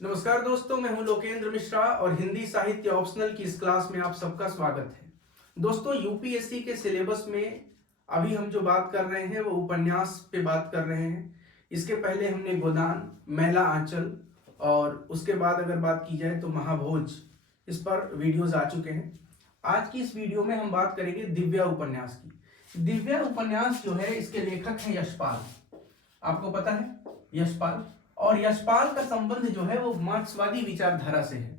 नमस्कार दोस्तों, मैं हूं लोकेंद्र मिश्रा और हिंदी साहित्य ऑप्शनल की इस क्लास में आप सबका स्वागत है। दोस्तों, यूपीएससी के सिलेबस में अभी हम जो बात कर रहे हैं वो उपन्यास पे बात कर रहे हैं। इसके पहले हमने गोदान, मैला आंचल और उसके बाद अगर बात की जाए तो महाभोज, इस पर वीडियोस आ चुके हैं। आज की इस वीडियो में हम बात करेंगे दिव्या उपन्यास की। दिव्या उपन्यास जो है, इसके लेखक हैं यशपाल। आपको पता है यशपाल, और यशपाल का संबंध जो है वो मार्क्सवादी विचारधारा से है।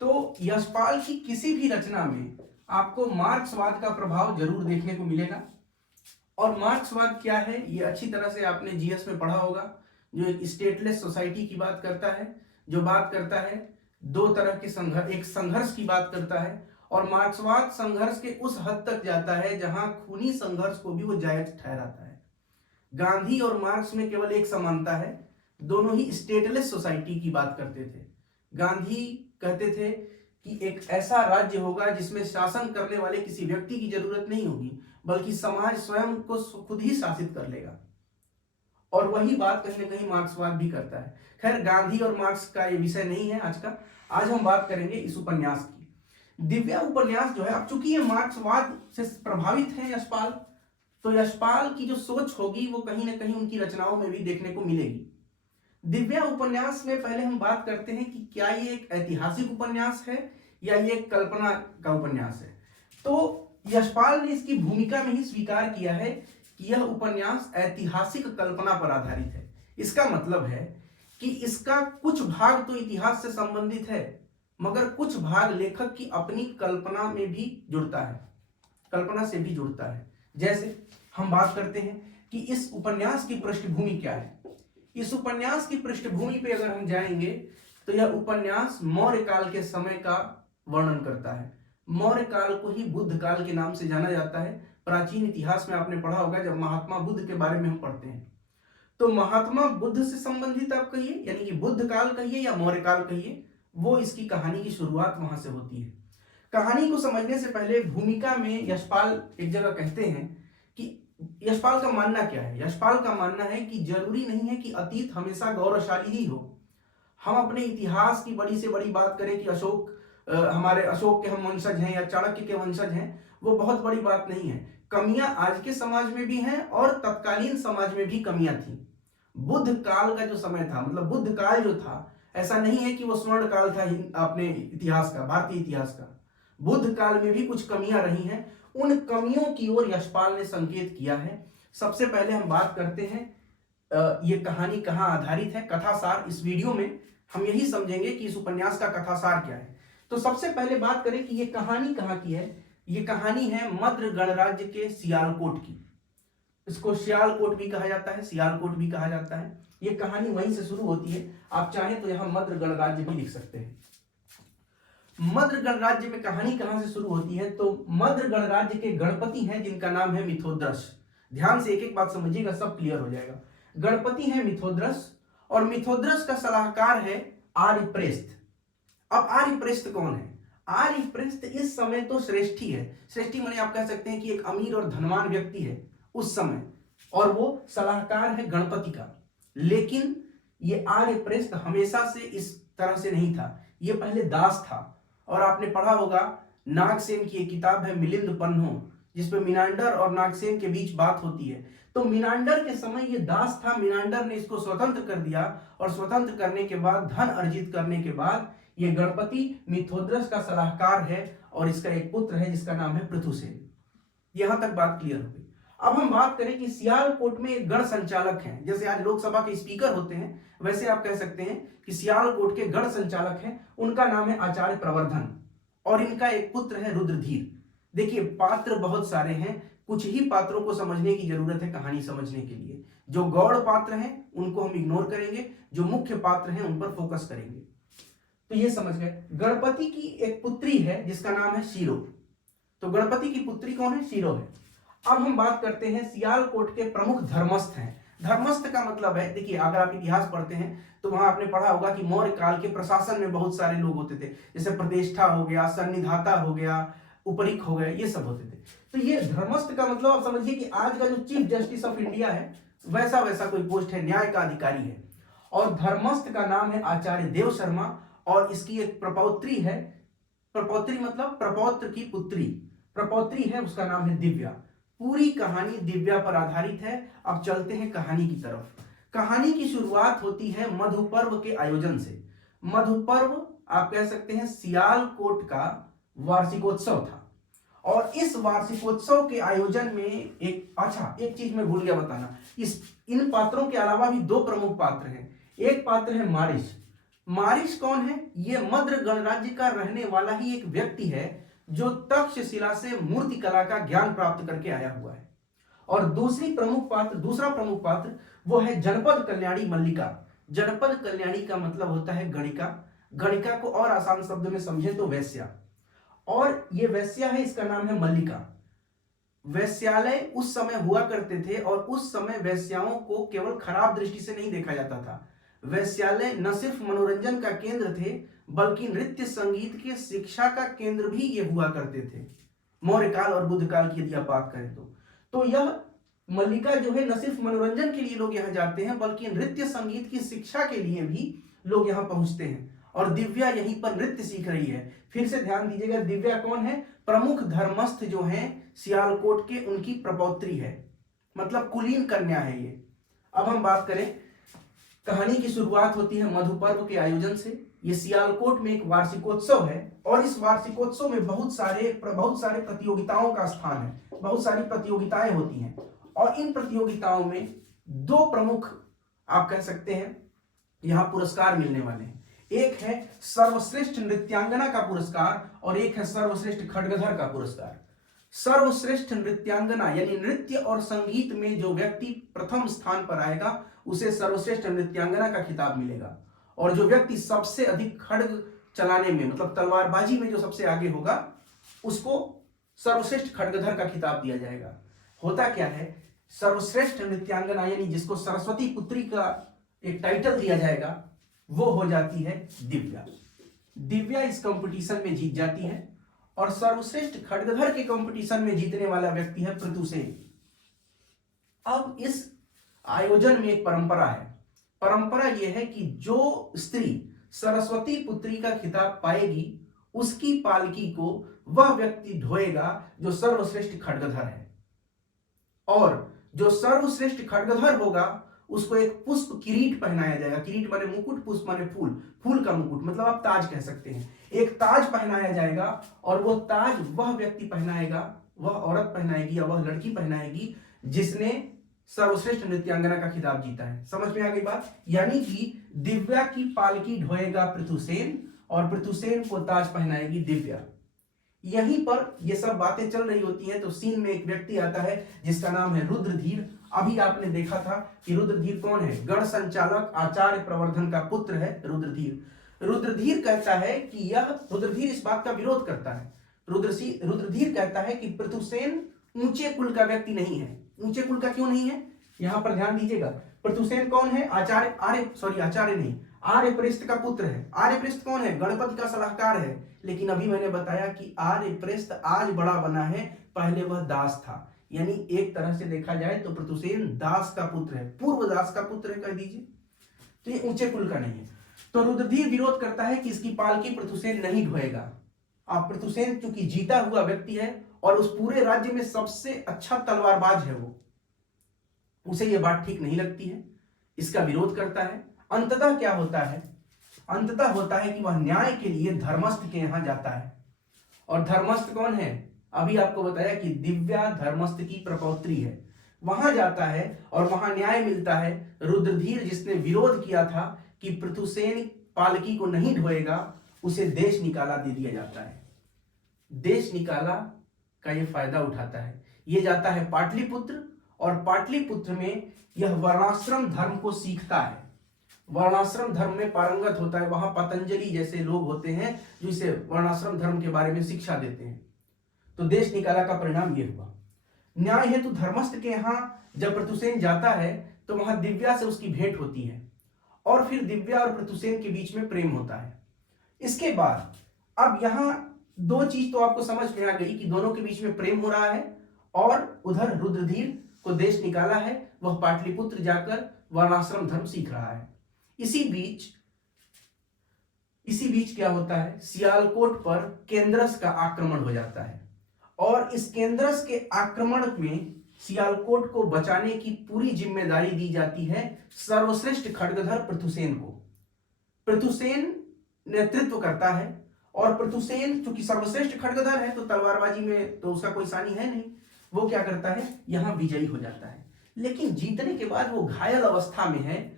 तो यशपाल की किसी भी रचना में आपको मार्क्सवाद का प्रभाव जरूर देखने को मिलेगा। और मार्क्सवाद क्या है ये अच्छी तरह से आपने जीएस में पढ़ा होगा, जो एक स्टेटलेस सोसाइटी की बात करता है, जो बात करता है दो तरह के संघर्ष, एक संघर्ष की बात करता है। और मार्क्सवाद संघर्ष के उस हद तक जाता है जहां खूनी संघर्ष को भी वो जायज ठहराता है। गांधी और मार्क्स में केवल एक समानता है, दोनों ही स्टेटलेस सोसाइटी की बात करते थे। गांधी कहते थे कि एक ऐसा राज्य होगा जिसमें शासन करने वाले किसी व्यक्ति की जरूरत नहीं होगी, बल्कि समाज स्वयं को खुद ही शासित कर लेगा। और वही बात कहीं ना कहीं मार्क्सवाद भी करता है। खैर, गांधी और मार्क्स का ये विषय नहीं है आज का। आज हम बात करेंगे इस उपन्यास की। दिव्या उपन्यास जो है, अब चूंकि ये मार्क्सवाद से प्रभावित है यशपाल, तो यशपाल की जो सोच होगी वो कहीं ना कहीं उनकी रचनाओं में भी देखने को मिलेगी। दिव्या उपन्यास में पहले हम बात करते हैं कि क्या ये एक ऐतिहासिक उपन्यास है या ये एक कल्पना का उपन्यास है। तो यशपाल ने इसकी भूमिका में ही स्वीकार किया है कि यह उपन्यास ऐतिहासिक कल्पना पर आधारित है। इसका मतलब है कि इसका कुछ भाग तो इतिहास से संबंधित है, मगर कुछ भाग लेखक की अपनी कल्पना में भी जुड़ता है, कल्पना से भी जुड़ता है। जैसे हम बात करते हैं कि इस उपन्यास की पृष्ठभूमि क्या है। इस उपन्यास की पृष्ठभूमि पे अगर हम जाएंगे तो यह उपन्यास मौर्य काल के समय का वर्णन करता है। मौर्य काल को ही बुद्ध काल के नाम से जाना जाता है। प्राचीन इतिहास में आपने पढ़ा होगा, जब महात्मा बुद्ध के बारे में हम पढ़ते हैं तो महात्मा बुद्ध से संबंधित आप कहिए, यानी कि बुद्ध काल कहिए या मौर्य काल कहिए, वो इसकी कहानी की शुरुआत वहां से होती है। कहानी को समझने से पहले भूमिका में यशपाल एक जगह कहते हैं कि यशपाल का मानना क्या है। यशपाल का मानना है कि जरूरी नहीं है कि अतीत हमेशा गौरवशाली ही हो। हम अपने इतिहास की बड़ी से बड़ी बात करें कि हमारे अशोक के हम वंशज हैं या चाणक्य के वंशज हैं, वो बहुत बड़ी बात नहीं है। कमियां आज के समाज में भी हैं और तत्कालीन समाज में भी कमियां थी। बुद्ध काल का जो समय था, मतलब बुद्ध काल जो था, ऐसा नहीं है कि वो स्वर्ण काल था अपने इतिहास का, भारतीय इतिहास का। बुद्ध काल में भी कुछ कमियां रही हैं। उन कमियों की ओर यशपाल ने संकेत किया है। सबसे पहले हम बात करते हैं ये कहानी कहां आधारित है, कथासार। इस वीडियो में हम यही समझेंगे कि इस उपन्यास का कथासार क्या है। तो सबसे पहले बात करें कि ये कहानी कहां की है। ये कहानी है मद्र गणराज्य के सियालकोट की। इसको सियालकोट भी कहा जाता है, सियालकोट भी कहा जाता है। ये कहानी वहीं से शुरू होती है। आप चाहें तो यहां मद्र गणराज्य भी लिख सकते हैं। मद्र गणराज्य में कहानी कहां से शुरू होती है, तो मद्र गणराज्य के गणपति हैं जिनका नाम है मिथोद्रस। ध्यान से एक एक बात समझिएगा, सब क्लियर हो जाएगा। गणपति हैं मिथोद्रस, और मिथोद्रस का सलाहकार है आर्यप्रेस्थ। अब आर्यप्रेस्थ कौन है? आर्यप्रेस्थ इस समय तो श्रेष्ठी है। श्रेष्ठी माने आप कह सकते हैं कि एक अमीर और धनवान व्यक्ति है उस समय, और वो सलाहकार है गणपति का। लेकिन ये आर्यप्रेस्थ हमेशा से इस तरह से नहीं था, ये पहले दास था। और आपने पढ़ा होगा, नागसेन की एक किताब है मिलिंद पन्हो, जिसपे मिनांडर और नागसेन के बीच बात होती है। तो मिनांडर के समय ये दास था, मिनांडर ने इसको स्वतंत्र कर दिया, और स्वतंत्र करने के बाद, धन अर्जित करने के बाद, ये गणपति मिथोद्रस का सलाहकार है, और इसका एक पुत्र है जिसका नाम है पृथुसेन। यहां तक बात क्लियर हो गई। अब हम बात करें कि सियालकोट में एक गण संचालक हैं। जैसे आज लोकसभा के स्पीकर होते हैं, वैसे आप कह सकते हैं कि सियालकोट के गण संचालक हैं। उनका नाम है आचार्य प्रवर्धन, और इनका एक पुत्र है रुद्रधीर। देखिए, पात्र बहुत सारे हैं, कुछ ही पात्रों को समझने की जरूरत है कहानी समझने के लिए। जो गौड़ पात्र हैं उनको हम इग्नोर करेंगे, जो मुख्य पात्र हैं उन पर फोकस करेंगे। तो ये समझ गए। गणपति की एक पुत्री है जिसका नाम है शिरो। तो गणपति की पुत्री कौन है? शिरो है। अब हम बात करते हैं सियालकोट के प्रमुख धर्मस्थ हैं। धर्मस्थ का मतलब है, देखिए अगर आप इतिहास पढ़ते हैं तो वहां आपने पढ़ा होगा कि मौर्य काल के प्रशासन में बहुत सारे लोग होते थे, जैसे प्रतिष्ठा हो गया, सन्निधाता हो गया, उपरिक हो गया, ये सब होते थे। तो ये धर्मस्थ का मतलब आप समझिए कि आज का जो चीफ जस्टिस ऑफ इंडिया है, वैसा वैसा कोई पोस्ट है, न्याय का अधिकारी है। और धर्मस्थ का नाम है आचार्य देव शर्मा, और इसकी एक प्रपौत्री है, प्रपौत्री मतलब प्रपौत्र की पुत्री, प्रपौत्री है, उसका नाम है दिव्या। पूरी कहानी दिव्या पर आधारित है। अब चलते हैं कहानी की तरफ। कहानी की शुरुआत होती है मधु पर्व के आयोजन से। मधु पर्व आप कह सकते हैं सियालकोट का वार्षिकोत्सव था, और इस वार्षिकोत्सव के आयोजन में एक चीज मैं भूल गया बताना, इन पात्रों के अलावा भी दो प्रमुख पात्र हैं। एक पात्र है मारिश। मारिश कौन है? ये मद्र गणराज्य का रहने वाला ही एक व्यक्ति है जो तक्षशिला से मूर्ति कला का ज्ञान प्राप्त करके आया हुआ है। और दूसरा प्रमुख पात्र वो है जनपद कल्याणी मल्लिका। जनपद कल्याणी का मतलब होता है गणिका। गणिका को और आसान शब्द में समझे तो वैश्या, और ये वैश्या है, इसका नाम है मल्लिका। वैश्यालय उस समय हुआ करते थे, और उस समय वैश्याओं को केवल खराब दृष्टि से नहीं देखा जाता था। वैश्यालय न सिर्फ मनोरंजन का केंद्र थे, बल्कि नृत्य संगीत के शिक्षा का केंद्र भी ये हुआ करते थे। मौर्य काल और बुद्ध काल की यदि आप बात करें तो यह मल्लिका जो है न सिर्फ मनोरंजन के लिए लोग यहाँ जाते हैं, बल्कि नृत्य संगीत की शिक्षा के लिए भी लोग यहाँ पहुंचते हैं। और दिव्या यहीं पर नृत्य सीख रही है। फिर से ध्यान दीजिएगा, दिव्या कौन है? प्रमुख धर्मस्थ जो हैं सियालकोट के, उनकी प्रपौत्री है, मतलब कुलीन कन्या है ये। अब हम बात करें, कहानी की शुरुआत होती है मधु पर्व के आयोजन से। ये सियालकोट में एक वार्षिकोत्सव है, और इस वार्षिकोत्सव में बहुत सारे प्रतियोगिताओं का स्थान है, बहुत सारी प्रतियोगिताएं होती हैं। और इन प्रतियोगिताओं में दो प्रमुख आप कह सकते हैं यहां पुरस्कार मिलने वाले हैं। एक है सर्वश्रेष्ठ नृत्यांगना का पुरस्कार, और एक है सर्वश्रेष्ठ खड्गधर का पुरस्कार। सर्वश्रेष्ठ नृत्यांगना यानी नृत्य और संगीत में जो व्यक्ति प्रथम स्थान पर आएगा उसे सर्वश्रेष्ठ नृत्यांगना का खिताब मिलेगा, और जो व्यक्ति सबसे अधिक खड्ग चलाने में मतलब तलवारबाजी में जो सबसे आगे होगा उसको सर्वश्रेष्ठ खड्गधर का खिताब दिया जाएगा। होता क्या है, सर्वश्रेष्ठ नृत्यांगना यानी जिसको सरस्वती पुत्री का एक टाइटल दिया जाएगा, वो हो जाती है दिव्या। दिव्या इस कंपटीशन में जीत जाती है, और सर्वश्रेष्ठ खड्गधर के कंपटीशन में जीतने वाला व्यक्ति है पृथुसेन। अब इस आयोजन में एक परंपरा है। परंपरा यह है कि जो स्त्री सरस्वती पुत्री का खिताब पाएगी उसकी पालकी को वह व्यक्ति ढोएगा जो सर्वश्रेष्ठ खड्गधर है, और जो सर्वश्रेष्ठ खड्गधर होगा उसको एक पुष्प किरीट पहनाया जाएगा। किरीट माने मुकुट, पुष्प माने फूल, फूल का मुकुट मतलब आप ताज कह सकते हैं। एक ताज पहनाया जाएगा, और वो ताज वह व्यक्ति पहनाएगा, वह औरत पहनाएगी या वह लड़की पहनाएगी जिसने सर्वश्रेष्ठ नृत्यांगना का खिताब जीता है। समझ में आ गई बात? यानी कि दिव्या की पालकी ढोएगा पृथुसेन, और पृथुसेन को ताज पहनाएगी दिव्या। यहीं पर ये सब बातें चल रही होती हैं तो सीन में एक व्यक्ति आता है जिसका नाम है रुद्रधीर। अभी आपने देखा था कि रुद्रधीर कौन है? गण संचालक आचार्य प्रवर्धन का पुत्र है रुद्रधीर। रुद्रधीर कहता है कि रुद्रधीर इस बात का विरोध करता है। रुद्रधीर कहता है कि पृथुसेन ऊंचे कुल का व्यक्ति नहीं है। ऊंचे कुल का क्यों नहीं है? यहां पर ध्यान दीजिएगा, पृथुसेन कौन है? आर्यपृष्ठ का पुत्र है। आर्यपृष्ठ कौन है? गणपति का सलाहकार है। लेकिन अभी मैंने बताया कि आर्यपृष्ठ आज बड़ा बना है, पहले वह दास था। यानी एक तरह से देखा जाए तो पृथुसेन दास का पुत्र है, पूर्व दास का पुत्र है कह दीजिए, तो ये ऊंचे कुल का नहीं है। तो रुद्रधीर विरोध करता है कि इसकी पालकी पृथुसेन नहीं ढोएगा। आप पृथुसेन चूंकि जीता हुआ व्यक्ति है और उस पूरे राज्य में सबसे अच्छा तलवारबाज है वो, उसे यह बात ठीक नहीं लगती है, इसका विरोध करता है। अंततः क्या होता है? अंततः होता है कि वह न्याय के लिए धर्मस्थ के यहां जाता है। और धर्मस्थ कौन है? अभी आपको बताया कि दिव्या धर्मस्थ की प्रपौत्री है। वहां जाता है और वहां न्याय मिलता है। रुद्रधीर जिसने विरोध किया था कि पृथुसेन पालकी को नहीं ढोएगा, उसे देश निकाला दे दिया जाता है। देश निकाला का यह फायदा उठाता है। यह जाता है पाटलिपुत्र, और पाटलिपुत्र में यह वर्णाश्रम धर्म को सीखता है। वर्णाश्रम धर्म में पारंगत होता है। वहां पतंजलि जैसे लोग होते हैं जो इसे वर्णाश्रम धर्म के बारे में शिक्षा देते हैं। तो देश निकाला का परिणाम यह हुआ। न्याय हेतु धर्मस्थ के यहां जब पृथुसेन जाता है तो वहां दिव्या से उसकी भेंट होती है, और फिर दिव्या और पृथुसेन के बीच में प्रेम होता है। इसके बाद अब यहां दो चीज तो आपको समझ में आ गई कि दोनों के बीच में प्रेम हो रहा है, और उधर रुद्रधीर को देश निकाला है, वह पाटलिपुत्र जाकर वर्णाश्रम धर्म सीख रहा है। इसी बीच क्या होता है, सियालकोट पर केंद्रस का आक्रमण हो जाता है और इस केंद्रस के आक्रमण में सियालकोट को बचाने की पूरी जिम्मेदारी दी जाती है सर्वश्रेष्ठ खड्गधर पृथुसेन को। पृथुसेन नेतृत्व करता है और पृथुसेन चूंकि सर्वश्रेष्ठ खड्गधर है तो तलवारबाजी में तो उसका कोई सानी है नहीं, वो क्या करता है, यहां विजयी हो जाता है। लेकिन जीतने के बाद वो घायल अवस्था में है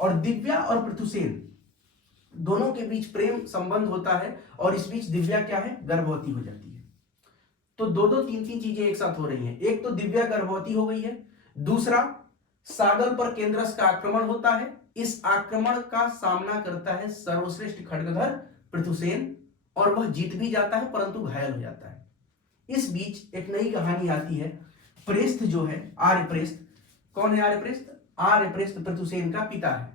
और दिव्या और पृथुसेन दोनों के बीच प्रेम संबंध होता है और इस बीच दिव्या क्या है, गर्भवती हो जाती है। तो दो तीन चीजें एक साथ हो रही हैं। एक तो दिव्या गर्भवती हो गई है, दूसरा सागल पर केंद्रस का आक्रमण होता है। इस आक्रमण का सामना करता है सर्वश्रेष्ठ खड्गधर पृथुसेन और वह जीत भी जाता है परंतु घायल हो जाता है। इस बीच एक नई कहानी आती है। प्रेस्थ जो है, आर्यप्रेस्थ, कौन है आर्यप्रेस्थ? आर्यप्रेस्थ पृथुसेन का पिता है।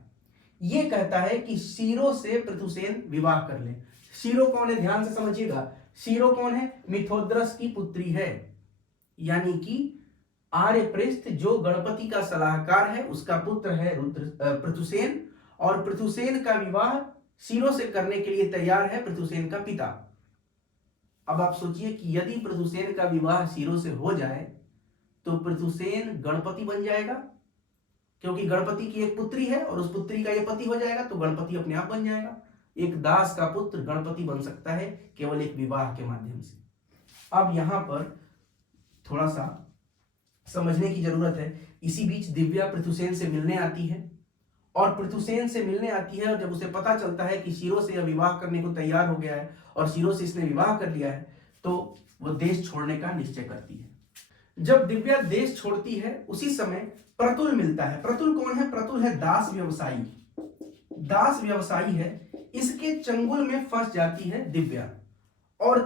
ये कहता है कि शीरो से पृथुसेन विवाह कर ले। शीरो कौन है, ध्यान से समझिएगा। शीरो कौन है? मिथोद्रस की पुत्री है, यानी कि आर्यप्रेस्थ जो गणपति का सलाहकार है उसका पुत्र है पृथुसेन, और पृथुसेन का विवाह शीरो से करने के लिए तैयार है पृथुसेन का पिता। अब आप सोचिए कि यदि पृथुसेन का विवाह शीरो से हो जाए तो पृथुसेन गणपति बन जाएगा, क्योंकि गणपति की एक पुत्री है और उस पुत्री का ये पति हो जाएगा तो गणपति अपने आप बन जाएगा। एक दास का पुत्र गणपति बन सकता है केवल एक विवाह के माध्यम से। अब यहां पर थोड़ा सा समझने की जरूरत है। इसी बीच दिव्या पृथुसेन से मिलने आती है और जब उसे पता चलता है कि शीरो से यह विवाह करने को तैयार हो गया है और शीरो से इसने विवाह कर लिया है तो वह देश छोड़ने का निश्चय करती है। जब दिव्या देश छोड़ती है उसी समय प्रतुल मिलता है। प्रतुल कौन है? प्रतुल है दास व्यवसायी है। इसके चंगुल में फंस जाती है दिव्या और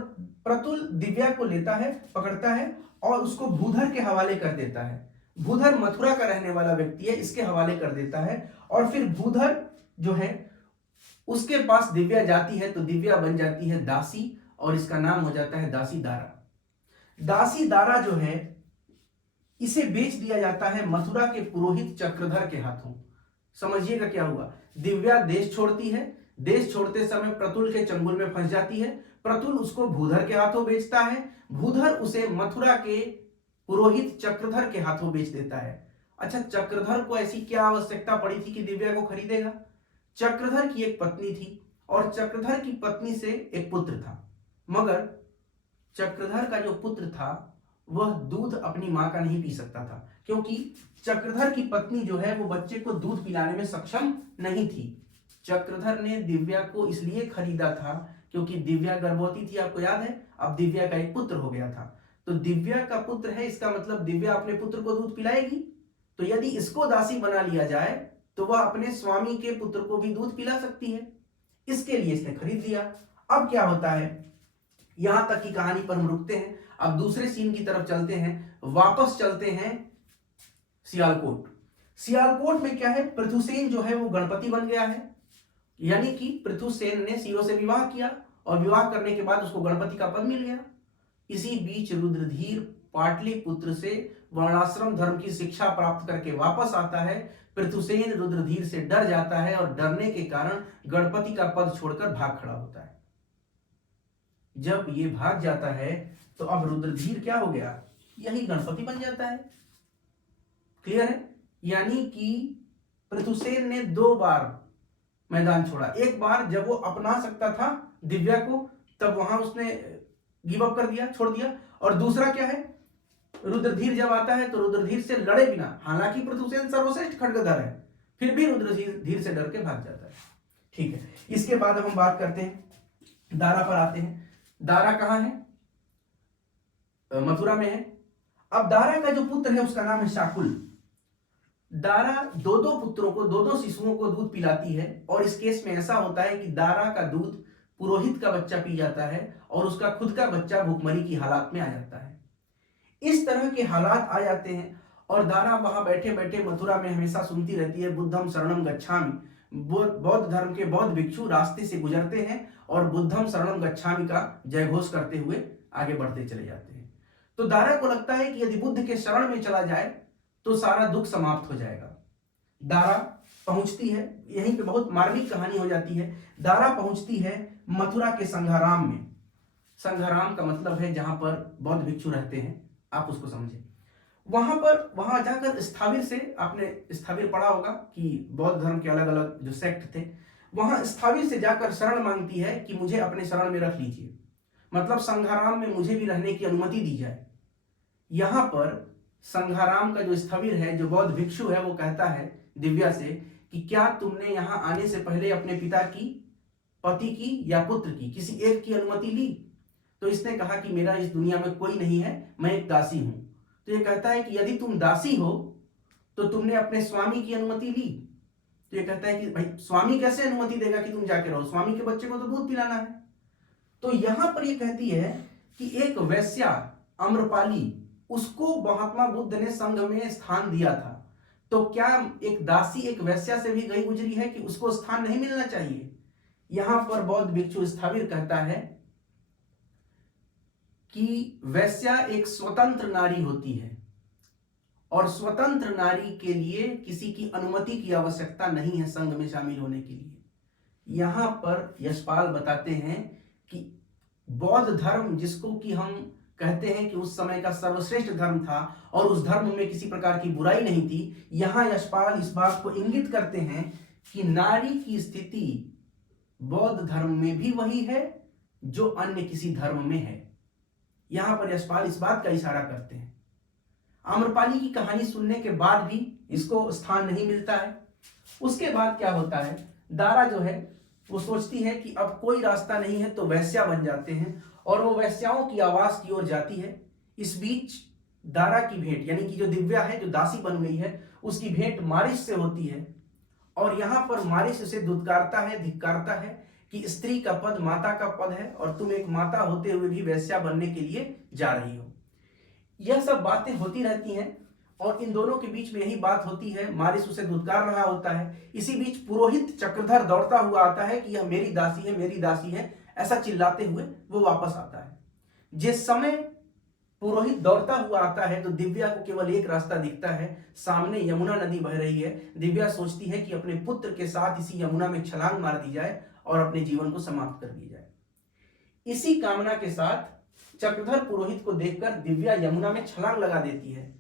प्रतुल दिव्या को लेता है, पकड़ता है और उसको भूधर के हवाले कर देता है। भूधर मथुरा का रहने वाला व्यक्ति है, इसके हवाले कर देता है और फिर भूधर जो है उसके पास दिव्या जाती है तो दिव्या बन जाती है दासी और इसका नाम हो जाता है दासी दारा। दासी दारा जो है इसे बेच दिया जाता है मथुरा के पुरोहित चक्रधर के हाथों। समझिएगा क्या हुआ, दिव्या देश छोड़ती है, देश छोड़ते समय प्रतुल के चंगुल में फंस जाती है, प्रतुल उसको भूधर के हाथों बेचता है, भूधर उसे मथुरा के पुरोहित चक्रधर के हाथों बेच देता है। अच्छा, चक्रधर को ऐसी क्या आवश्यकता पड़ी थी कि दिव्या को खरीदेगा? चक्रधर की एक पत्नी थी और चक्रधर की पत्नी से एक पुत्र था, मगर चक्रधर का जो पुत्र था वह दूध अपनी मां का नहीं पी सकता था, क्योंकि चक्रधर की पत्नी जो है वो बच्चे को दूध पिलाने में सक्षम नहीं थी। चक्रधर ने दिव्या को इसलिए खरीदा था क्योंकि दिव्या गर्भवती थी, आपको याद है। अब दिव्या का एक पुत्र हो गया था, तो दिव्या का पुत्र है, इसका मतलब दिव्या अपने पुत्र को दूध पिलाएगी। तो यदि इसको दासी बना लिया जाए तो वह अपने स्वामी के पुत्र को भी दूध पिला सकती है, इसके लिए इसने खरीद लिया। अब क्या होता है, यहां तक की कहानी पर हम रुकते हैं। अब दूसरे सीन की तरफ चलते हैं, वापस चलते हैं सियालकोट। सियालकोट में क्या है, पृथुसेन जो है वो गणपति बन गया है, यानी कि पृथुसेन ने शीरो से विवाह किया और विवाह करने के बाद उसको गणपति का पद मिल गया। इसी बीच रुद्रधीर पाटलिपुत्र से वर्णाश्रम धर्म की शिक्षा प्राप्त करके वापस आता है। पृथुसेन रुद्रधीर से डर जाता है और डरने के कारण गणपति का पद छोड़कर भाग खड़ा होता है। जब ये भाग जाता है तो अब रुद्रधीर क्या हो गया, यही गणपति बन जाता है। क्लियर है? यानी कि पृथुसेन ने 2 बार मैदान छोड़ा। एक बार जब वो अपना सकता था दिव्या को, तब वहां उसने गिव अप कर दिया, छोड़ दिया। और दूसरा क्या है, रुद्रधीर जब आता है तो रुद्रधीर से लड़े बिना, हालांकि पृथुसेन सर्वश्रेष्ठ खड्गधर है, फिर भी रुद्रधीर से डर के भाग जाता है। ठीक है, इसके बाद हम बात करते हैं दारा पर आते हैं। दारा कहां है? मथुरा में है। अब दारा का जो पुत्र है उसका नाम है शाकुल। दारा 2 पुत्रों को, 2 शिशुओं को दूध पिलाती है और इस केस में ऐसा होता है कि दारा का दूध पुरोहित का बच्चा पी जाता है और उसका खुद का बच्चा भूखमरी की हालात में आ जाता है। इस तरह के हालात आ जाते हैं और दारा वहां बैठे बैठे मथुरा में हमेशा सुनती रहती है, बुद्धम शरणम गच्छामि। बौद्ध धर्म के बौद्ध भिक्षु रास्ते से गुजरते हैं और बुद्धम शरणम गच्छामि का जय घोष करते हुए आगे बढ़ते चले जाते हैं। तो दारा को लगता है कि यदि बुद्ध के शरण में चला जाए तो सारा दुख समाप्त हो जाएगा। दारा पहुंचती है, यहीं पे बहुत मार्मिक कहानी हो जाती है। दारा पहुंचती है मथुरा के संघाराम में। संघाराम का मतलब है जहां पर बौद्ध भिक्षु रहते हैं, आप उसको समझे। वहां जाकर स्थाविर से, आपने स्थाविर पढ़ा होगा कि बौद्ध धर्म के अलग अलग जो सेक्ट थे, वहां स्थाविर से जाकर शरण मांगती है कि मुझे अपने शरण में रख लीजिए, मतलब संघाराम में मुझे भी रहने की अनुमति दी जाए। यहां पर संघाराम का जो स्थविर है, जो बौद्ध भिक्षु है, वो कहता है दिव्या से कि क्या तुमने यहां आने से पहले अपने पिता की, पति की या पुत्र की किसी एक की अनुमति ली? तो इसने कहा कि मेरा इस दुनिया में कोई नहीं है, मैं एक दासी हूं। तो ये कहता है कि यदि तुम दासी हो तो तुमने अपने स्वामी की अनुमति ली? तो ये कहता है कि भाई स्वामी कैसे अनुमति देगा कि तुम जाके रहो, स्वामी के बच्चे को तो दूध पिलाना है। तो यहां पर ये कहती है कि एक वैश्या अम्रपाली, उसको महात्मा बुद्ध ने संघ में स्थान दिया था, तो क्या एक दासी एक वैश्या से भी गई गुजरी है कि उसको स्थान नहीं मिलना चाहिए? यहां पर बौद्ध भिक्षु स्थाविर कहता है कि वैश्या एक स्वतंत्र नारी होती है और स्वतंत्र नारी के लिए किसी की अनुमति की आवश्यकता नहीं है संघ में शामिल होने के लिए। यहां पर यशपाल बताते हैं कि बौद्ध धर्म, जिसको कि हम कहते हैं कि उस समय का सर्वश्रेष्ठ धर्म था और उस धर्म में किसी प्रकार की बुराई नहीं थी, यहां यशपाल इस बात को इंगित करते हैं कि नारी की स्थिति बौद्ध धर्म में भी वही है जो अन्य किसी धर्म में है। यहां पर यशपाल इस बात का इशारा करते हैं। आम्रपाली की कहानी सुनने के बाद भी इसको स्थान नहीं मिलता है। उसके बाद क्या होता है, दारा जो है वो सोचती है कि अब कोई रास्ता नहीं है, तो वैश्या बन जाते हैं और वो वैश्याओं की आवास की ओर जाती है। इस बीच दारा की भेंट, यानी कि जो दिव्या है, जो दासी बन गई है, उसकी भेंट मारिश से होती है और यहां पर मारिश उसे दुत्कारता है, धिक्कारता है कि स्त्री का पद माता का पद है और तुम एक माता होते हुए भी वैश्या बनने के लिए जा रही हो। यह सब बातें होती रहती हैं और इन दोनों के बीच में यही बात होती है, मारिस उसे धुतकार रहा होता है। इसी बीच पुरोहित चक्रधर दौड़ता हुआ आता है कि यह मेरी दासी है, मेरी दासी है, ऐसा चिल्लाते हुए वो वापस आता है। जिस समय पुरोहित दौड़ता हुआ आता है तो दिव्या को केवल एक रास्ता दिखता है, सामने यमुना नदी बह रही है। दिव्या सोचती है कि अपने पुत्र के साथ इसी यमुना में छलांग मार दी जाए और अपने जीवन को समाप्त कर दी जाए। इसी कामना के साथ चक्रधर पुरोहित को देखकर दिव्या यमुना में छलांग लगा देती है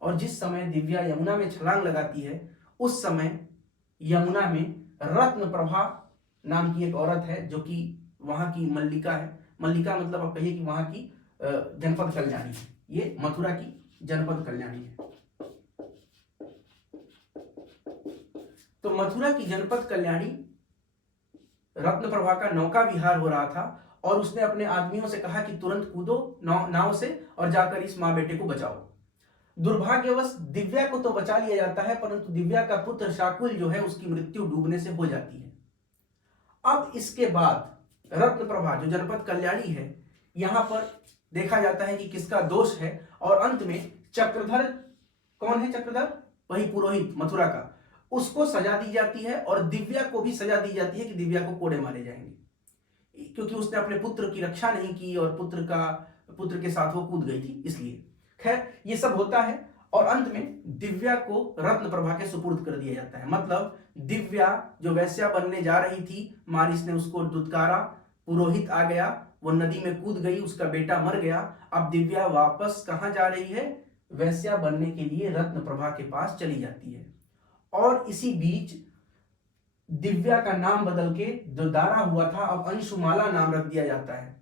और जिस समय दिव्या यमुना में छलांग लगाती है उस समय यमुना में रत्न प्रभा नाम की एक औरत है, जो कि वहां की मल्लिका है। मल्लिका मतलब आप कहिए कि वहां की जनपद कल्याणी है। ये मथुरा की जनपद कल्याणी है। तो मथुरा की जनपद कल्याणी रत्न प्रभा का नौका विहार हो रहा था और उसने अपने आदमियों से कहा कि तुरंत कूदो नाव से और जाकर इस मां बेटे को बचाओ। दुर्भाग्यवश दिव्या को तो बचा लिया जाता है, परंतु दिव्या का पुत्र शाकुल जो है उसकी मृत्यु डूबने से हो जाती है। अब इसके बाद रत्न प्रभा जो जनपद कल्याणी है, यहां पर देखा जाता है कि किसका दोष है और अंत में चक्रधर, कौन है चक्रधर? वही पुरोहित मथुरा का, उसको सजा दी जाती है और दिव्या को भी सजा दी जाती है कि दिव्या को कोड़े मारे जाएंगे, क्योंकि उसने अपने पुत्र की रक्षा नहीं की और पुत्र के साथ वो कूद गई थी, इसलिए। खैर ये सब होता है और अंत में दिव्या को रत्न प्रभा के सुपुर्द कर दिया जाता है। मतलब दिव्या जो वैश्या बनने जा रही थी, मारिस ने उसको दुत्कारा, पुरोहित आ गया, वो नदी में कूद गई, उसका बेटा मर गया। अब दिव्या वापस कहां जा रही है? वैश्या बनने के लिए रत्न प्रभा के पास चली जाती है। और इसी बीच दिव्या का नाम बदल के जो दारा हुआ था अब अंशुमाला नाम रख दिया जाता है।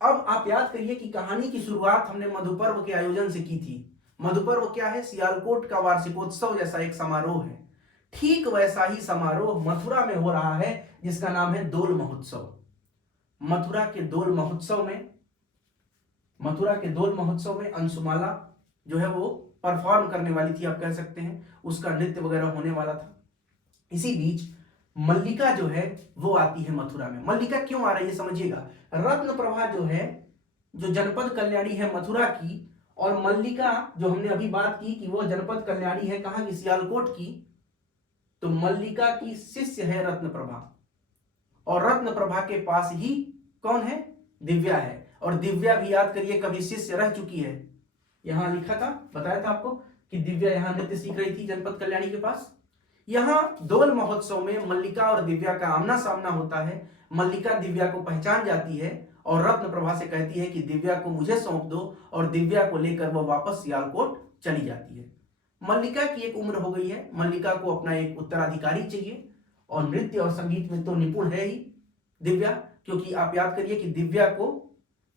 अब आप याद करिए कि कहानी की शुरुआत हमने मधुपर्व के आयोजन से की थी। मधुपर्व क्या है? सियालकोट का वार्षिकोत्सव जैसा एक समारोह है। ठीक वैसा ही समारोह मथुरा में हो रहा है जिसका नाम है दोल महोत्सव। मथुरा के दोल महोत्सव में अंशुमाला जो है वो परफॉर्म करने वाली थी, आप कह सकते हैं, उसका नृत्य वगैरह होने वाला था। इसी बीच मल्लिका जो है वो आती है मथुरा में। मल्लिका क्यों आ रही है समझिएगा। रत्न प्रभा जो है, जो जनपद कल्याणी है मथुरा की, और मल्लिका जो हमने अभी बात की कि वो जनपद कल्याणी है कहां की? सियालकोट की। तो मल्लिका की शिष्य है रत्न प्रभा और रत्न प्रभा के पास ही कौन है? दिव्या है। और दिव्या भी याद करिए कभी शिष्य रह चुकी है। यहां लिखा था, बताया था आपको कि दिव्या यहां नृत्य सीख रही थी जनपद कल्याणी के पास। यहाँ दोल महोत्सव में मल्लिका और दिव्या का आमना सामना होता है। मल्लिका दिव्या को पहचान जाती है और रत्न प्रभा से कहती है कि दिव्या को मुझे सौंप दो, और दिव्या को लेकर वह वापस सियालकोट चली जाती है। मल्लिका की एक उम्र हो गई है, मल्लिका को अपना एक उत्तराधिकारी चाहिए, और नृत्य और संगीत में तो निपुण है ही दिव्या, क्योंकि आप याद करिए कि दिव्या को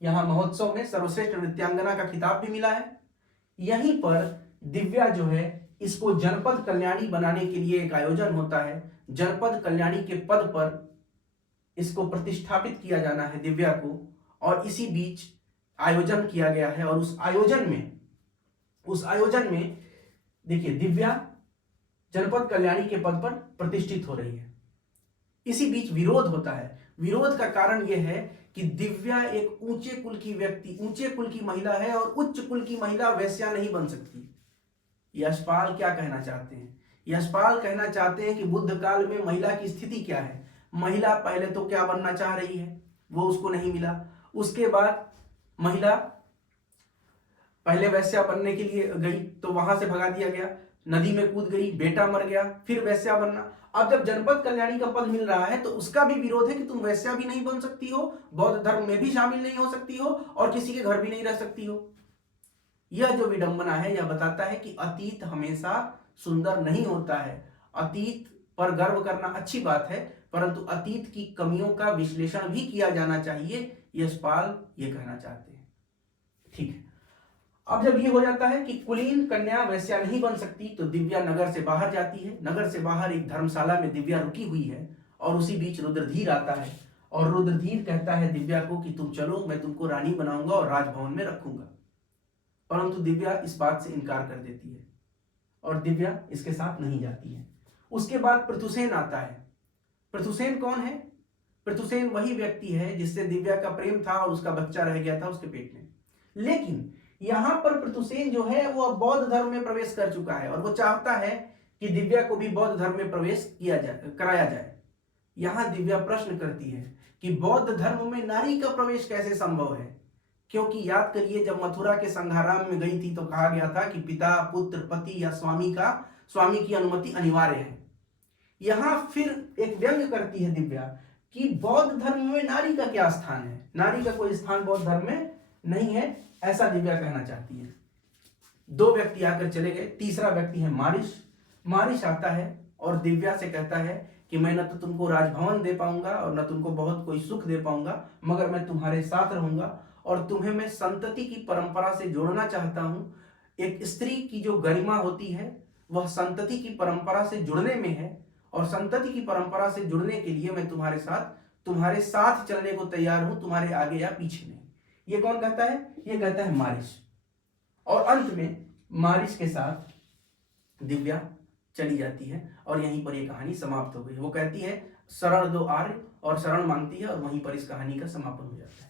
यहाँ महोत्सव में सर्वश्रेष्ठ नृत्यांगना का खिताब भी मिला है। यहीं पर दिव्या जो है, इसको जनपद कल्याणी बनाने के लिए एक आयोजन होता है। जनपद कल्याणी के पद पर इसको प्रतिष्ठापित किया जाना है दिव्या को, और इसी बीच आयोजन किया गया है। और उस आयोजन में देखिए दिव्या जनपद कल्याणी के पद पर प्रतिष्ठित हो रही है। इसी बीच विरोध होता है। विरोध का कारण यह है कि दिव्या एक ऊंचे कुल की महिला है, और उच्च कुल की महिला वैश्या नहीं बन सकती। यशपाल क्या कहना चाहते हैं? यशपाल कहना चाहते हैं कि बुद्ध काल में महिला की स्थिति क्या है। महिला पहले तो क्या बनना चाह रही है, वो उसको नहीं मिला। उसके बाद महिला पहले वैश्या बनने के लिए गई तो वहां से भगा दिया गया, नदी में कूद गई, बेटा मर गया, फिर वैश्या बनना। अब जब जनपद कल्याणी का पद मिल रहा है तो उसका भी विरोध है कि तुम वैश्या भी नहीं बन सकती हो, बौद्ध धर्म में भी शामिल नहीं हो सकती हो, और किसी के घर भी नहीं रह सकती हो। यह जो विडंबना है, यह बताता है कि अतीत हमेशा सुंदर नहीं होता है। अतीत पर गर्व करना अच्छी बात है, परंतु अतीत की कमियों का विश्लेषण भी किया जाना चाहिए, यशपाल ये कहना चाहते हैं। ठीक है, अब जब ये हो जाता है कि कुलीन कन्या वैश्या नहीं बन सकती, तो दिव्या नगर से बाहर जाती है। नगर से बाहर एक धर्मशाला में दिव्या रुकी हुई है, और उसी बीच रुद्रधीर आता है, और रुद्रधीर कहता है दिव्या को कि तुम चलो, मैं तुमको रानी बनाऊंगा और राजभवन में रखूंगा। परंतु दिव्या इस बात से इनकार कर देती है, और दिव्या इसके साथ नहीं जाती है। उसके बाद पृथुसेन आता है। पृथुसेन कौन है? पृथुसेन वही व्यक्ति है जिससे दिव्या का प्रेम था, और उसका बच्चा रह गया था उसके पेट में। लेकिन यहां पर पृथुसेन जो है वो अब बौद्ध धर्म में प्रवेश कर चुका है, और वो चाहता है कि दिव्या को भी बौद्ध धर्म में प्रवेश कराया जाए। यहां दिव्या प्रश्न करती है कि बौद्ध धर्म में नारी का प्रवेश कैसे संभव है, क्योंकि याद करिए जब मथुरा के संघाराम में गई थी तो कहा गया था कि पिता, पुत्र, पति या स्वामी की अनुमति अनिवार्य है। यहां फिर एक व्यंग करती है दिव्या कि बौद्ध धर्म में नारी का क्या स्थान है, नारी का कोई स्थान बौद्ध धर्म में नहीं है, ऐसा दिव्या कहना चाहती है। दो व्यक्ति आकर चले गए, तीसरा व्यक्ति है मारिश। मारिश आता है और दिव्या से कहता है कि मैं न तो तुमको राजभवन दे पाऊंगा और न तुमको बहुत कोई सुख दे पाऊंगा, मगर मैं तुम्हारे साथ रहूंगा, और तुम्हें मैं संतति की परंपरा से जोड़ना चाहता हूं। एक स्त्री की जो गरिमा होती है वह संतति की परंपरा से जुड़ने में है, और संतति की परंपरा से जुड़ने के लिए मैं तुम्हारे साथ चलने को तैयार हूं, तुम्हारे आगे या पीछे नहीं। ये कौन कहता है? ये कहता है मारिश। और अंत में मारिश के साथ दिव्या चली जाती है, और यहीं पर ये कहानी समाप्त हो गई। वो कहती है शरण दो आर्य, और शरण मांगती है, और वहीं पर इस कहानी का समापन हो जाता है।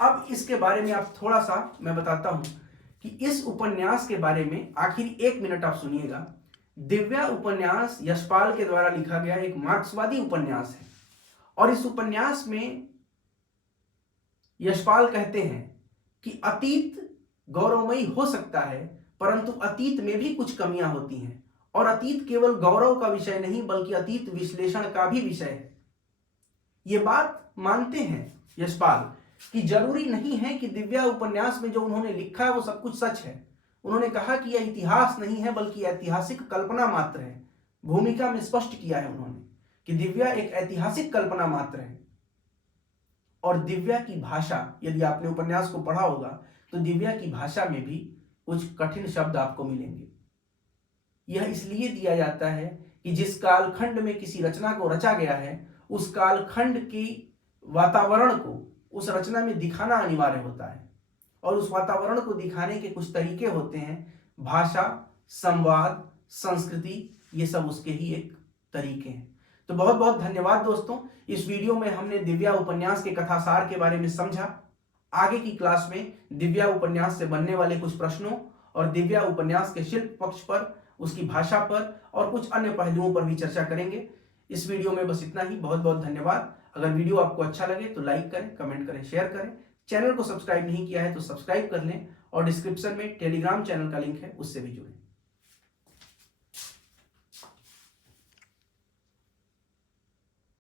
अब इसके बारे में आप थोड़ा सा मैं बताता हूं कि इस उपन्यास के बारे में आखिर 1 मिनट आप सुनिएगा। दिव्या उपन्यास यशपाल के द्वारा लिखा गया एक मार्क्सवादी उपन्यास है, और इस उपन्यास में यशपाल कहते हैं कि अतीत गौरवमयी हो सकता है, परंतु अतीत में भी कुछ कमियां होती हैं, और अतीत केवल गौरव का विषय नहीं बल्कि अतीत विश्लेषण का भी विषय है। ये बात मानते हैं यशपाल कि जरूरी नहीं है कि दिव्या उपन्यास में जो उन्होंने लिखा है वो सब कुछ सच है। उन्होंने कहा कि यह इतिहास नहीं है बल्कि ऐतिहासिक कल्पना मात्र है। भूमिका में स्पष्ट किया है उन्होंने कि दिव्या एक ऐतिहासिक कल्पना मात्र है। और दिव्या की भाषा, यदि आपने उपन्यास को पढ़ा होगा तो दिव्या की भाषा में भी कुछ कठिन शब्द आपको मिलेंगे। यह इसलिए दिया जाता है कि जिस कालखंड में किसी रचना को रचा गया है उस कालखंड की वातावरण को उस रचना में दिखाना अनिवार्य होता है, और उस वातावरण को दिखाने के कुछ तरीके होते हैं। भाषा, संवाद, संस्कृति, ये सब उसके ही एक तरीके हैं। तो बहुत बहुत धन्यवाद दोस्तों। इस वीडियो में हमने दिव्या उपन्यास के कथासार के बारे में समझा। आगे की क्लास में दिव्या उपन्यास से बनने वाले कुछ प्रश्नों और दिव्या उपन्यास के शिल्प पक्ष पर, उसकी भाषा पर और कुछ अन्य पहलुओं पर भी चर्चा करेंगे। इस वीडियो में बस इतना ही। बहुत बहुत धन्यवाद। अगर वीडियो आपको अच्छा लगे तो लाइक करें, कमेंट करें, शेयर करें। चैनल को सब्सक्राइब नहीं किया है तो सब्सक्राइब कर लें, और डिस्क्रिप्शन में टेलीग्राम चैनल का लिंक है, उससे भी जुड़ें।